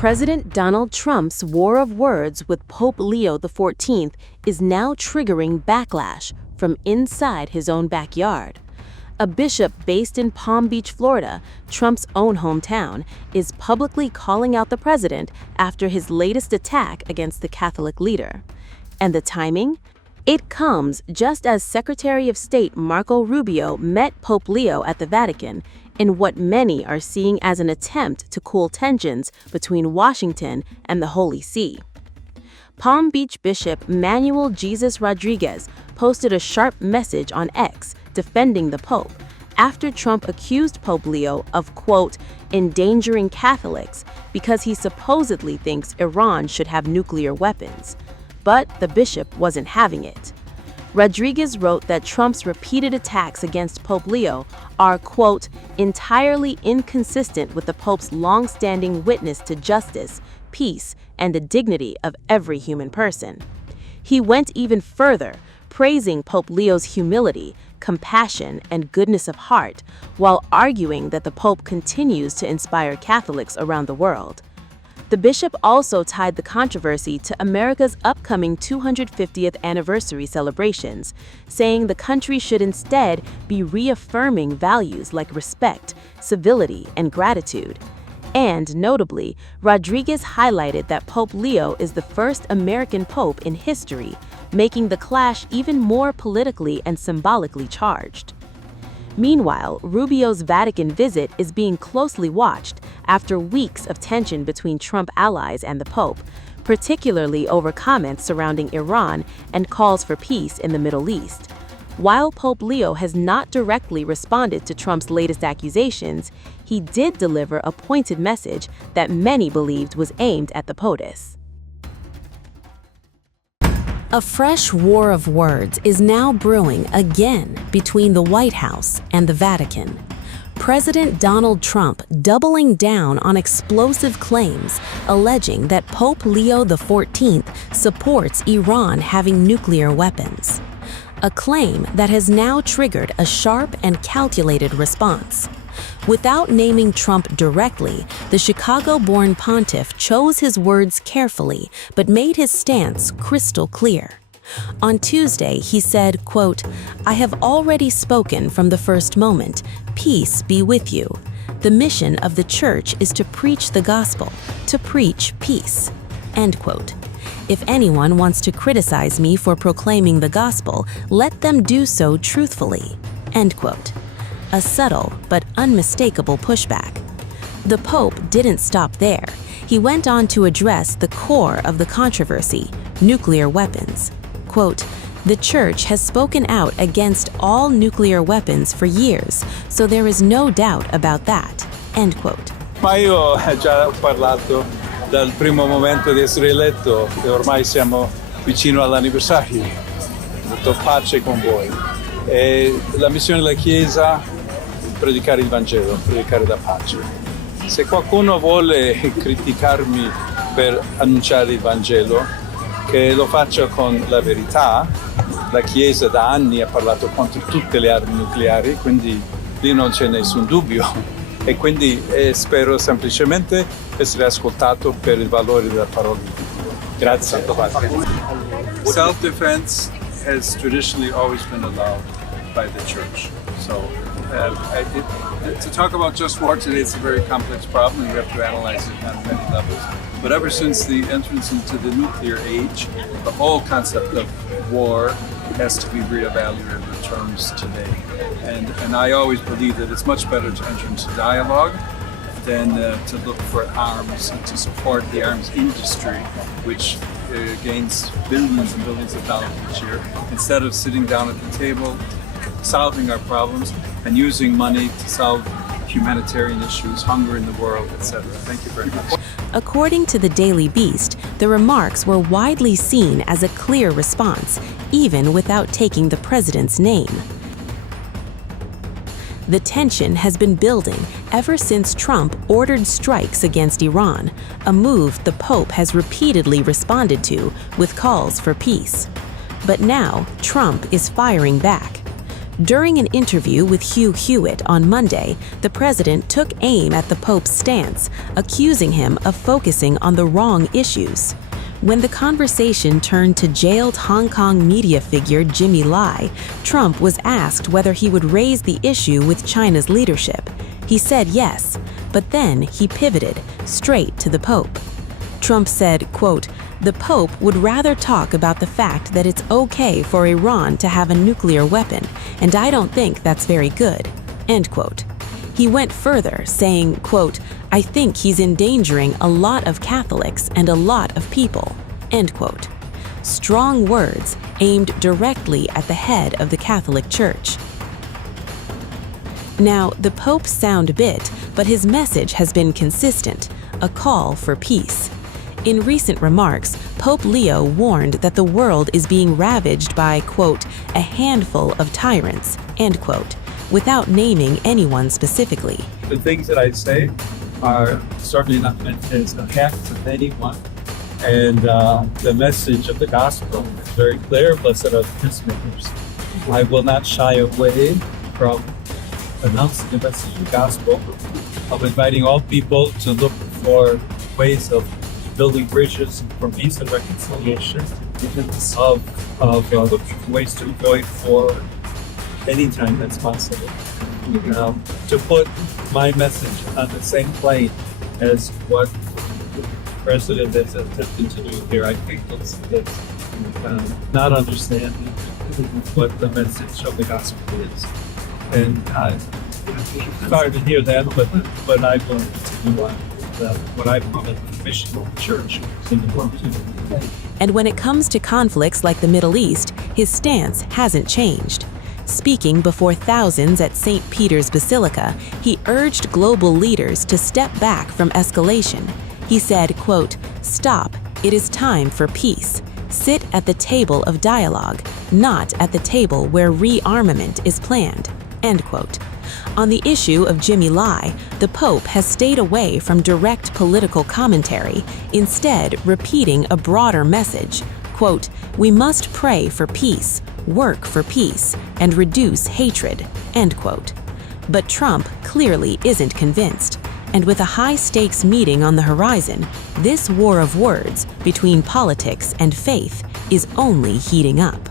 President Donald Trump's war of words with Pope Leo XIV is now triggering backlash from inside his own backyard. A bishop based in Palm Beach, Florida, Trump's own hometown, is publicly calling out the president after his latest attack against the Catholic leader. And the timing? It comes just as Secretary of State Marco Rubio met Pope Leo at the Vatican in what many are seeing as an attempt to cool tensions between Washington and the Holy See. Palm Beach Bishop Manuel Jesus Rodriguez posted a sharp message on X defending the Pope after Trump accused Pope Leo of, quote, endangering Catholics because he supposedly thinks Iran should have nuclear weapons. But the bishop wasn't having it. Rodriguez wrote that Trump's repeated attacks against Pope Leo are, quote, entirely inconsistent with the Pope's long-standing witness to justice, peace, and the dignity of every human person. He went even further, praising Pope Leo's humility, compassion, and goodness of heart, while arguing that the Pope continues to inspire Catholics around the world. The bishop also tied the controversy to America's upcoming 250th anniversary celebrations, saying the country should instead be reaffirming values like respect, civility, and gratitude. And notably, Rodriguez highlighted that Pope Leo is the first American pope in history, making the clash even more politically and symbolically charged. Meanwhile, Rubio's Vatican visit is being closely watched after weeks of tension between Trump allies and the Pope, particularly over comments surrounding Iran and calls for peace in the Middle East. While Pope Leo has not directly responded to Trump's latest accusations, he did deliver a pointed message that many believed was aimed at the POTUS. A fresh war of words is now brewing again between the White House and the Vatican. President Donald Trump doubling down on explosive claims, alleging that Pope Leo XIV supports Iran having nuclear weapons. A claim that has now triggered a sharp and calculated response. Without naming Trump directly, the Chicago-born Pontiff chose his words carefully but made his stance crystal clear. On Tuesday, he said, quote, I have already spoken from the first moment. Peace be with you. The mission of the church is to preach the gospel, to preach peace. End quote. If anyone wants to criticize me for proclaiming the gospel, let them do so truthfully. End quote. A subtle but unmistakable pushback. The Pope didn't stop there. He went on to address the core of the controversy, nuclear weapons. Quote, the Church has spoken out against all nuclear weapons for years, so there is no doubt about that. End quote. Ma io ho già parlato dal primo momento di essere eletto e ormai siamo vicino all'anniversario. Ho detto pace con voi. E la missione della Chiesa predicare il Vangelo, predicare la pace. Se qualcuno vuole criticarmi per annunciare il Vangelo, che lo faccia con la verità. La Chiesa da anni ha parlato contro tutte le armi nucleari, quindi lì non c'è nessun dubbio. E quindi spero semplicemente essere ascoltato per il valore della parola di Dio. Grazie. Self-defense has traditionally always been allowed by the Church. So to talk about just war today, it's a very complex problem. You have to analyze it on many levels. But ever since the entrance into the nuclear age, the whole concept of war has to be reevaluated in terms today. And I always believe that it's much better to enter into dialogue than to look for arms and to support the arms industry, which gains billions and billions of dollars each year, instead of sitting down at the table, solving our problems, and using money to solve humanitarian issues, hunger in the world, etc. Thank you very much. According to the Daily Beast, the remarks were widely seen as a clear response, even without taking the president's name. The tension has been building ever since Trump ordered strikes against Iran, a move the Pope has repeatedly responded to with calls for peace. But now, Trump is firing back. During an interview with Hugh Hewitt on Monday, the president took aim at the Pope's stance, accusing him of focusing on the wrong issues. When the conversation turned to jailed Hong Kong media figure Jimmy Lai, Trump was asked whether he would raise the issue with China's leadership. He said yes, but then he pivoted straight to the Pope. Trump said, quote, "The Pope would rather talk about the fact that it's okay for Iran to have a nuclear weapon, and I don't think that's very good," end quote. He went further, saying, quote, "I think he's endangering a lot of Catholics and a lot of people," end quote. Strong words aimed directly at the head of the Catholic Church. Now, the Pope sound bit, but his message has been consistent, a call for peace. In recent remarks, Pope Leo warned that the world is being ravaged by, quote, "a handful of tyrants," end quote, without naming anyone specifically. The things that I say are certainly not meant as an attack to anyone. And the message of the gospel is very clear. Blessed are the peacemakers. I will not shy away from announcing the message of the gospel, of inviting all people to look for ways of building bridges for peace and reconciliation, of looking for ways to avoid war anytime that's possible. To put my message on the same plane as what the president is attempting to do here, I think it's not understanding what the message of the gospel is. And it's hard to hear that, but I will continue on what I call the mission of the church in the world. And when it comes to conflicts like the Middle East, his stance hasn't changed. Speaking before thousands at St. Peter's Basilica, he urged global leaders to step back from escalation. He said, quote, "Stop, it is time for peace. Sit at the table of dialogue, not at the table where rearmament is planned," end quote. On the issue of Jimmy Lai, the Pope has stayed away from direct political commentary, instead repeating a broader message, quote, "We must pray for peace, work for peace, and reduce hatred," end quote. But Trump clearly isn't convinced, and with a high-stakes meeting on the horizon, this war of words between politics and faith is only heating up.